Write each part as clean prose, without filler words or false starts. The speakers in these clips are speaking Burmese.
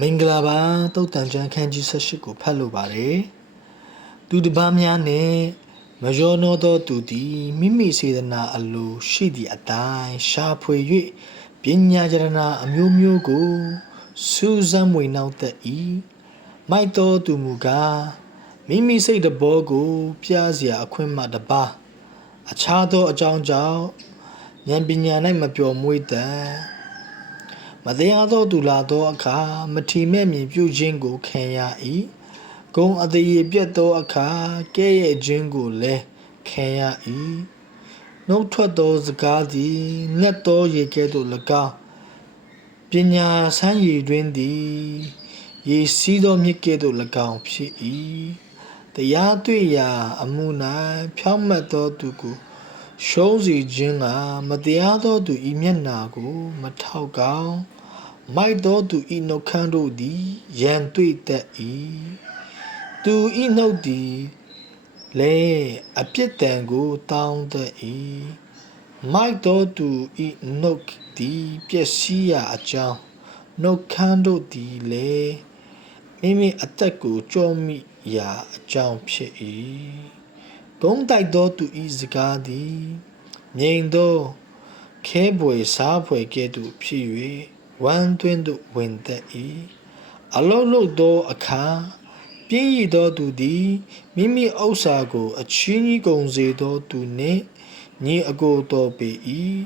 မင်္ဂလာပါတုတ်တန်ကျန်ခန်းကြီး18ကိုဖတ်လိုပါတယ်သူတစ်ပါးများနှင့်မရောနှောသောသူသည်မိမိစေတနာအလိုရှိသည့်အတိုင်းရှာဖွေ၍ပညာရတနာအမျိုးမျိုးကိုစူးစမ်းမွေနှောက်တတ်၏မိုက်သောသူမူကားမိမိစိတ်တဘောကိုပြစရာအခွင့်မှတပါးအခြားသောအကြောင်းကြောင့်ဉာဏ်ပညာ၌မပျော်မွေ့တတ်မတရားသောသူလာသောအခါမထီမဲ့မြင်ပြုခြင်းကိုခံရ၏ဂုံအသေးပြတ်သောအခါကဲ့ရဲ့ခြင်းကိုလည်းခံရ၏နှုတ်ထွက်သောစကားသည်ငတ်သောရေကဲ့သို့၎င်းပညာဆန်းရည်တွင်သည်ရေစီးသောမြစ်ကဲ့သို့၎င်းဖြစ်၏တရားတွေ့ရာအမှု၌ဖြောင့်မတ်သောသူကိုရှုံးစေခြင်းကမတရားသောသူ၏မျက်နာကိုမထောက်ကောင်းမိုက်သောသူ၏နှုတ်ခမ်းတို့သည်ရန်တွေ့တတ်၏သူ၏နှုတ်သည်လည်းအပြစ်ဒဏ်ကိုတောင်းတတ်၏မိုက်သောသူ၏နှုတ်သည်ပျက်စီးရာအကြောင်းနှုတ်ခမ်းတို့သည်လည်းမိမိအသက်ကိုကြောမိရာအကြောင်းဖြစ်၏ဂုံးတိုက်သောသူ၏စကားသည်ငြိမ်သောခဲပွေစားဖွယ်ကဲ့သို့ဖြစ်၍ဝမ်းသွင်းသို့ဝင်တတ်၏အလုံးလုံးသောအခါပြင်းရသောသူသည်မိမိဥစ္စာကိုအချီးကြီးကုန်စေသောသူနှင့်ညီအကိုတော်ပေ၏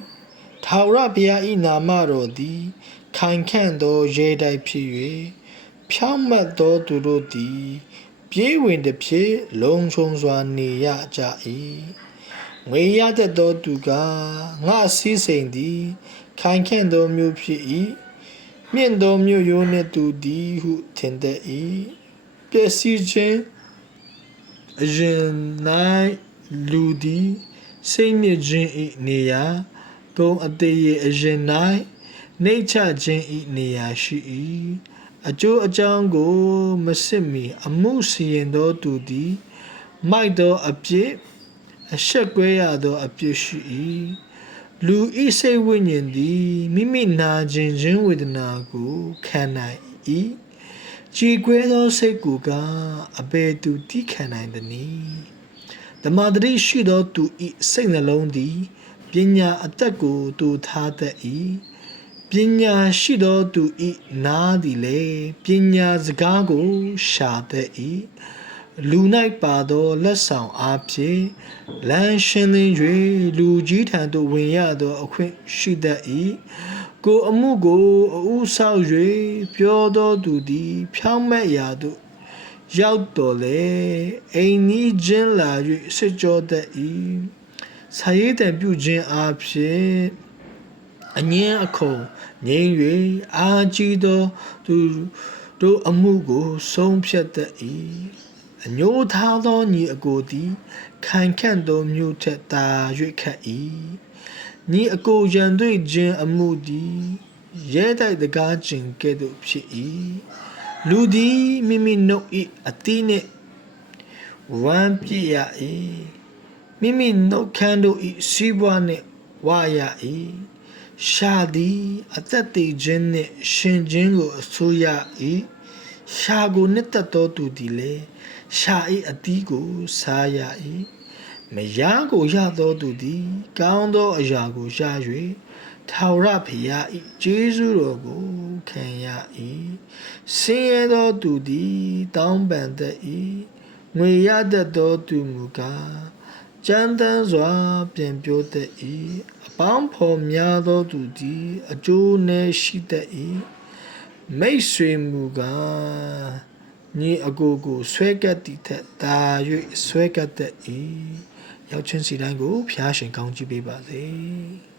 ထာဝရဘုရား၏နာမတော်သည်ခိုင်ခန့်သောရဲတိုက်ဖြစ်၍ဖြောင့်မတ်သောသူတို့သည်ပြေးဝင်သည်ဖြစ်လုံခြုံစွာနေရကြ၏ငွေရတတ်သောသူကငါစည်းစိမ်သည်ခိုင်ခန့်သောမျိုးဖြစ်၏မြင့်သောမြို့ရိုးနှင့်သူသည်ဟုထင်တတ်၏ပျက်စီးခြင်းအရင်၌လူသည်စိတ်မြင့်ခြင်း၏နေရာဂုံအသေး၏အရင်၌နှိမ့်ချခြင်း၏နေရာရှိ၏အကျိုးအကြောင်းကိုမစစ်မီအမှုစီရင်သောသူသည်မိုက်သောအပြစ်အရှက်ကွဲရသောအပြစ်ရှိ၏လူဤစိတ်ဝိညာဉ်သည်မိမိနာကျင်ခြင်းဝေဒနာကိုခံနိုင်၏ကြည်ကွဲသောစိတ်ကိုကအဘယ်သူတိခံနိုင်သနည်းဓမ္မတတိရှိသောသူဤစိတ်နှလုံးသည်ပညာအသက်ကိုတူထားတတ်၏ပညာရှိသောသူဤနားသည်လည်းပညာစကားကိုရှာတတ်၏လူ၌ပါသောလက်ဆောင်အားဖြင့်လမ်းရှင်းလင်း၍လူကြီးထံသို့ဝင်ရသောအခွင့်ရှိတတ်၏ကိုယ်အမှုကိုအဥဆောက်၍ပြောသောသူသည်ဖြောင့်မတ်ရာသို့ရောက်တော်လေအိမ်နီးချင်းလာ၍စစ်ကြောတတ်၏ဆာရေးတံပြုခြင်းအားဖြင့်အငင်းအခုံငြိမ်း၍အာကြီးသောသူတို့အမှုကိုဆုံးဖြတ်တတ်၏အညိုထားသောညီအကိုသည်ခိုင်ခန့်သောမြို့ထက်သာ၍ခတ်၏ညီအကိုရန်တွေ့ခြင်းအမှုသည်ရဲတိုက်တကားကျင်ကဲ့သို့ဖြစ်၏လူသည်မိမိနှုတ်၏အသီးနှင့်ဝမ်းပြည့်ရ၏မိမိနှုတ်ခမ်းတို့၏စီးပွားနှင့်ဝရ၏ရှာသည်အသက်တည်ခြင်းနှင့်ရှင်ခြင်းကိုအဆိုးရ၏ရှာကိုနှစ်သက်သောသူသည်လည်းရှာ၏အသီးကိုစားရ၏မယားကိုရသောသူသည်ကောင်းသောအရာကိုရ၍ထာဝရဘုရား၏ကျေးဇူးတော်ကိုခံရ၏ဆင်းရဲသောသူသည်တောင်းပန်တတ်၏ငွေရတတ်သောသူမူကားကြမ်းတမ်းစွာပြန်ပြောတတ်၏အပေါင်းဖော်များသောသူသည်အကျိုးနည်းရှိတတ်၏မိတ်ဆွေမူကားညီအကိုကိုဆွဲကပ်သည့်ထက်သာ၍ဆွဲကပ်တတ်၏ရောက်ချင်းစီတိုင်းကိုဖျားရှင်ကောင်းချီးပေးပါစေ